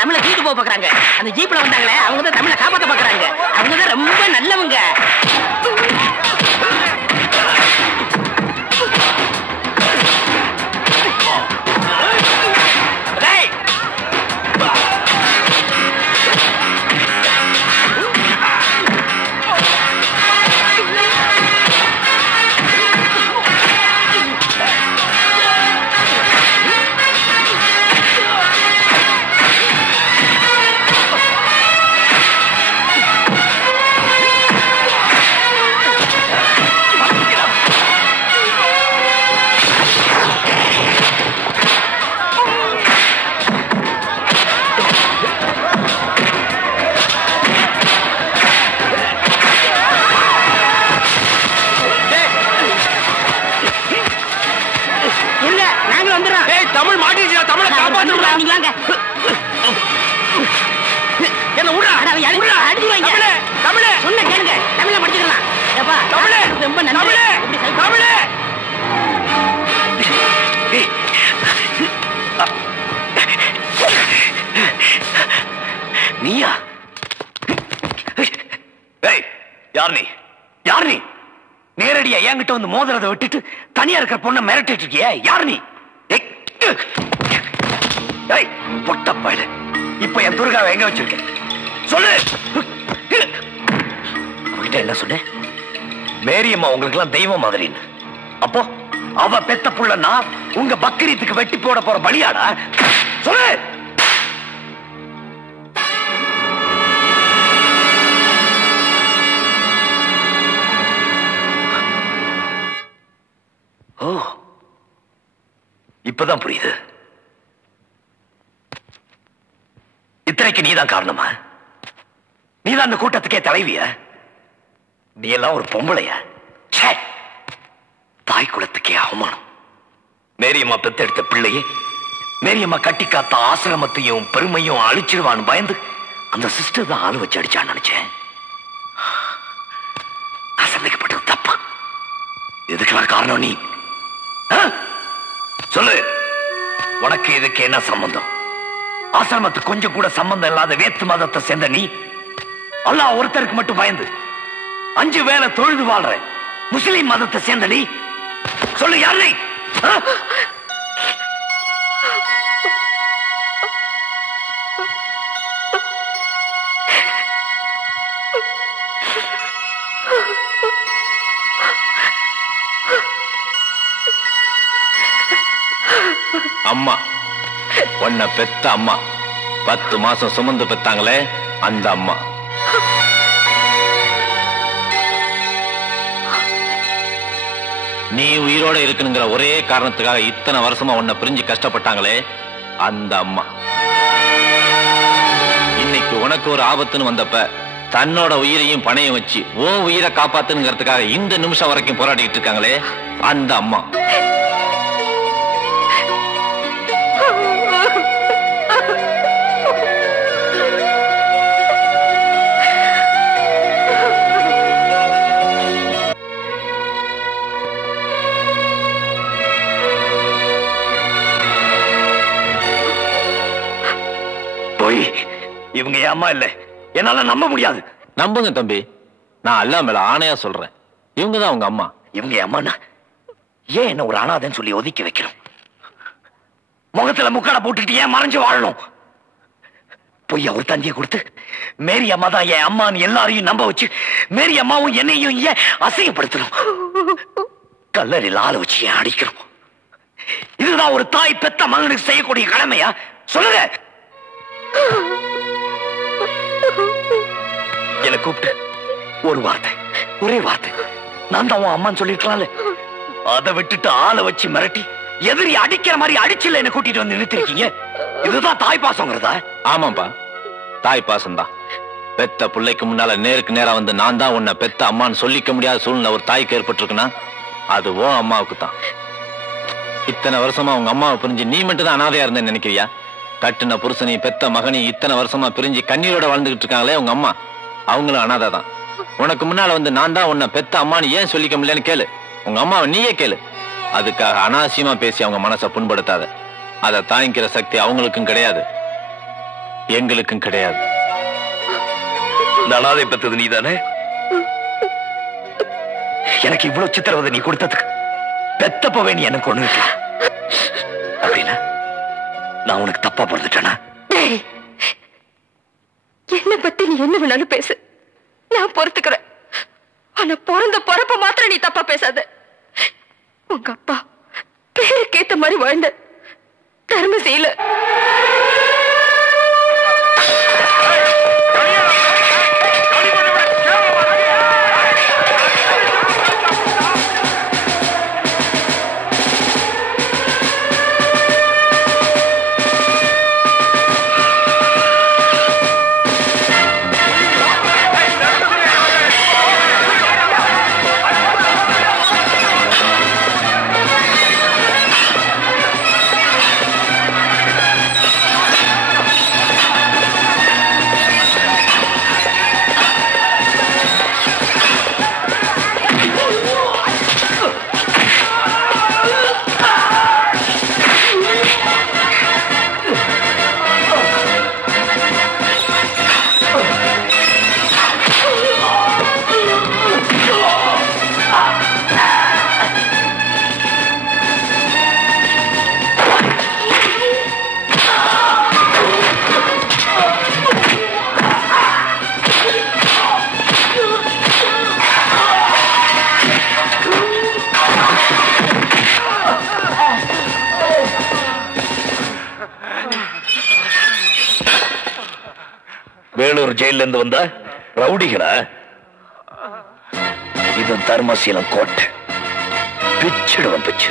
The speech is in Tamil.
தமிழை தூக்கிட்டு போக பாக்குறாங்க. அந்த ஜீப்ல வந்தாங்களே அவங்க தான் தமிழை காப்பாத்த பாக்குறாங்க. அவங்க தான் ரொம்ப நல்லவங்க. தமிழ் மாட்டிச்சு. தமிழை காப்பாத்துறாங்க. என்ன விடுறா? அடிச்சுவாங்க. தமிழ் சொன்ன கேளுங்க. தமிழை படிச்சுக்கலாம். ஏப்பா தமிழ் ரொம்ப நன்றி. தமிழ் நீயா? யார் நீ? யார் நீ? நேரடியா என்கிட்ட வந்து மோதிரத்தை விட்டுட்டு தனியா இருக்கிற பொண்ணை மிரட்டிட்டு இருக்கிய? யார் நீ? பொட்டப்பயல, இப்ப என் துர்காவை எங்க வச்சிருக்க? சொல்லு. அவகிட்ட என்ன சொன்ன? மேரியம்மா உங்களுக்கு எல்லாம் தெய்வம் மாதிரின்னு. அப்போ அவ பெத்த புள்ளனா உங்க பக்ரீத்துக்கு வெட்டி போட போற பலியாடா? சொல்லு. ஓ, இப்பதான் புரியுது. இத்தனைக்கு நீதான் காரணமா? நீதான் அந்த கூட்டத்துக்கே தலைவிய? நீ எல்லாம் ஒரு பொம்பளைய? தாய் குலத்துக்கே அவமானம். மேரியம்மா பெத்தெடுத்த பிள்ளையே மேரியம்மா கட்டி காத்த ஆசிரமத்தையும் பெருமையும் அழிச்சிருவான்னு பயந்து அந்த சிஸ்டர் தான் ஆளு வச்சு அடிச்சான்னு நினைச்சேன். நான் சந்தேகப்பட்டது தப்பு. இதுக்கெல்லாம் காரணம் நீ. சொல்லு, உனக்கு இதுக்கு என்ன சம்பந்தம்? ஆசிரமத்துக்கு கொஞ்சம் கூட சம்பந்தம் இல்லாத வேத்து மதத்தை சேர்ந்த நீ அல்லாஹ் ஒருத்தருக்கு மட்டும் பயந்து 5 வேளை தொழுது வாழ்ற முஸ்லிம் மதத்தை சேர்ந்த நீ. சொல்லு, யார் நீ? அம்மா, உன்னை பெத்த அம்மா. 10 மாசம் சுமந்து பெத்தாங்களே அந்த அம்மா. நீ உயிரோட இருக்கணுங்கிற ஒரே காரணத்துக்காக இத்தனை வருஷமா உன்னை பிரிஞ்சு கஷ்டப்பட்டாங்களே அந்த அம்மா. இன்னைக்கு உனக்கு ஒரு ஆபத்துன்னு வந்தப்ப தன்னோட உயிரையும் பணையம் வச்சு உன் உயிரை காப்பாத்துங்கிறதுக்காக இந்த நிமிஷம் வரைக்கும் போராடிட்டு இருக்காங்களே அந்த அம்மா. இவங்க அம்மா இல்ல, என்னால நம்ப முடியாது. நம்புங்க தம்பி, நான் அல்லா மேல ஆணையா சொல்றேன், இவங்கதான் உங்க அம்மா. இவங்க அம்மானா ஏன் என்ன ஒரு அனாதைன்னு சொல்லி ஒதுக்கி வைக்கிறோம்? முகத்துல முக்காட போட்டுட்டு ஏன் மறைஞ்சு வாழணும்? பொய்யா ஒரு தந்தியை கொடுத்து மேரி அம்மா தான் என் அம்மான்னு எல்லாரையும் நம்ப வச்சு மேரி அம்மாவும் என்னையும் ஏன் அசிங்கப்படுத்தணும்? கல்லறையில் ஆள வச்சு ஏன் அடிக்கணும்? இதுதான் ஒரு தாய் பெத்த மகனுக்கு செய்யக்கூடிய கடமையா? சொல்லுங்க. என்னை கூப்பிட்டு ஒரு வார்த்தை, ஒரே வார்த்தை, நான் தான் உன் அம்மான்னு சொல்லிருக்கலாம்ல. அதை விட்டுட்டு ஆளை வச்சு மிரட்டி எதிரி அடிக்கிற மாதிரி அடிச்சுல என்ன கூட்டிட்டு வந்து நிறுத்திருக்கீங்க. இதுதான் தாய் பாசங்கிறதா? ஆமாப்பா, தாய் பாசம் தான். பெத்த பிள்ளைக்கு முன்னால நேருக்கு நேரா வந்து நான் தான் உன்னை பெத்த அம்மான்னு சொல்லிக்க முடியாத சூழ்நிலை ஒரு தாய்க்கு ஏற்பட்டிருக்குன்னா அது ஓ அம்மாவுக்கு தான். இத்தனை வருஷமா உங்க அம்மாவை பிரிஞ்சு நீ மட்டும் தான் அனாதையா இருந்தேன்னு நினைக்கிறியா? கட்டுன புருஷனி பெத்த மகனி இத்தனை வருஷமா பிரிஞ்சு கண்ணீரோட வாழ்ந்துகிட்டு இருக்காங்களே உங்க அம்மா, அவங்களும் அனாதை தான். உனக்கு முன்னால வந்து நான் தான் உன்னை பெத்த அம்மான்னு ஏன் சொல்லிக்க முடியலன்னு கேளு. உங்க அம்மாவை நீயே கேளு. அதுக்காக அனாவசியமா பேசி அவங்க மனசை புண்படுத்தாத. அதை தாங்கிக்கிற சக்தி அவங்களுக்கும் கிடையாது, எங்களுக்கும் கிடையாது. இந்த அனாதை பெற்றது நீதானே? எனக்கு இவ்வளவு சித்திரவதை நீ கொடுத்ததுக்கு பெத்தப்பவே நீ எனக்கு ஒண்ணு வைக்கலாம் அப்படின்னா நான் உனக்கு தப்பா பிறந்துட்டேனா? என்ன பத்தி நீ என்ன வேணாலும் பேசு, நான் பொறுத்துக்கிறேன். ஆனா பிறந்த பொறப்ப மாத்திரம் நீ தப்பா பேசாத. உங்க அப்பா பேருக்கேத்த மாதிரி வாழ்ந்த தர்ம செய்யல. வேலூர் ஜெயில இருந்து வந்த ரவுடிகளா? இது தர்மசீலம் கோட்டை, பிச்சிடுவன் பிச்சு.